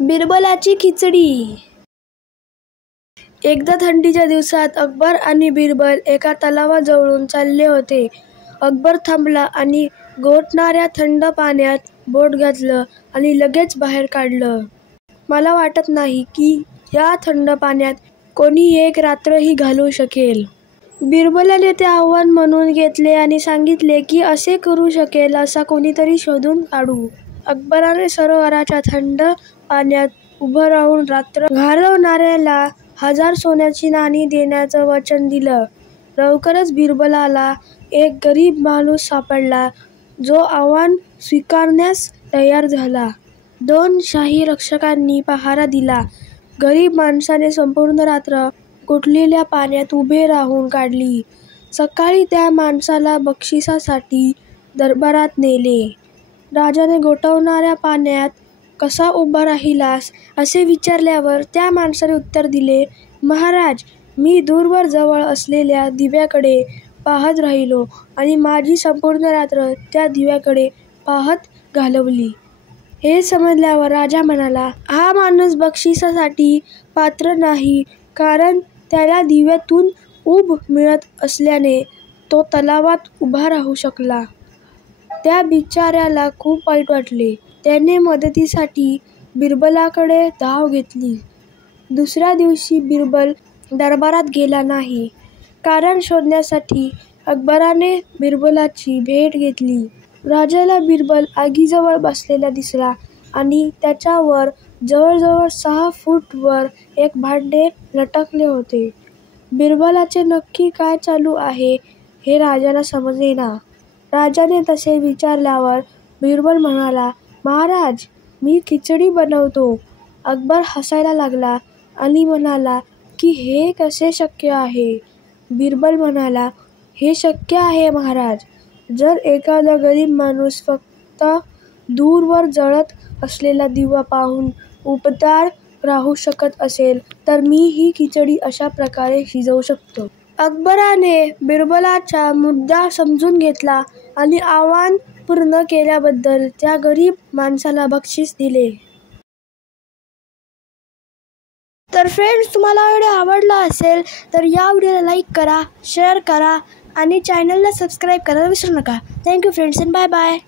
बिरबलाची खिचडी. एकदा थंडीच्या दिवसात अकबर आणि बिरबल एका तलावाजवळून चालले होते. अकबर थांबला आणि गोठणाऱ्या थंड पाण्यात बोट घातलं आणि लगेच बाहेर काढलं. मला वाटत नाही की या थंड पाण्यात कोणी एक रात्रही घालवू शकेल. बिरबलाने ते आव्हान म्हणून घेतले आणि सांगितले की असे करू शकेल असा कोणीतरी शोधून काढू. अकबराने सरोवराच्या थंड पाण्यात उभं राहून रात्र घालवणाऱ्याला 1000 सोन्याची नाणी देण्याचं वचन दिलं. लवकरच बिरबलाला एक गरीब माणूस सापडला जो आव्हान स्वीकारण्यास तयार झाला. 2 शाही रक्षकांनी पहारा दिला. गरीब माणसाने संपूर्ण रात्र गोठलेल्या पाण्यात उभे राहून काढली. सकाळी त्या माणसाला बक्षिसासाठी दरबारात नेले. राजाने गोठवणाऱ्या पाण्यात कसा उभा राहिलास असे विचारल्यावर त्या माणसाने उत्तर दिले, महाराज, मी दूरवर जवळ असलेल्या दिव्याकडे पाहत राहिलो आणि माझी संपूर्ण रात्र त्या दिव्याकडे पाहत घालवली. हे समजल्यावर राजा म्हणाला, हा माणूस बक्षिसासाठी पात्र नाही, कारण त्याला दिव्यातून ऊब मिळत असल्याने तो तलावात उभा राहू शकला. त्या बिचाऱ्याला खूप वाईट वाटले. त्याने मदतीसाठी बिरबलाकडे धाव घेतली. दुसऱ्या दिवशी बिरबल दरबारात गेला नाही. कारण शोधण्यासाठी अकबराने बिरबलाची भेट घेतली. राजाला बिरबल आगीजवळ बसलेला दिसला आणि त्याच्यावर जवळजवळ 6 फूट वर एक भांडे लटकले होते. बिरबलाचे नक्की काय चालू आहे हे राजाला समजेना. राजाने तसे विचारल्यावर बिरबल म्हणाला, महाराज, मी खिचडी बनवतो. अकबर हसायला लागला आणि म्हणाला की हे कसे शक्य आहे? बिरबल म्हणाला, हे शक्य आहे महाराज. जर एखादा गरीब माणूस फक्त दूरवर जळत असलेला दिवा पाहून उबदार राहू शकत असेल तर मी ही खिचडी अशा प्रकारे शिजवू शकतो. अकबराने बिरबलाचा मुद्दा समजून घेतला आणि आव्हान पूर्ण केल्याबद्दल त्या गरीब माणसाला बक्षीस दिले. तर फ्रेंड्स, तुम्हाला व्हिडिओ आवडला असेल तर या व्हिडिओला लाईक करा, शेअर करा आणि चॅनलला सबस्क्राईब करायला विसरू नका. Thank you friends and bye bye.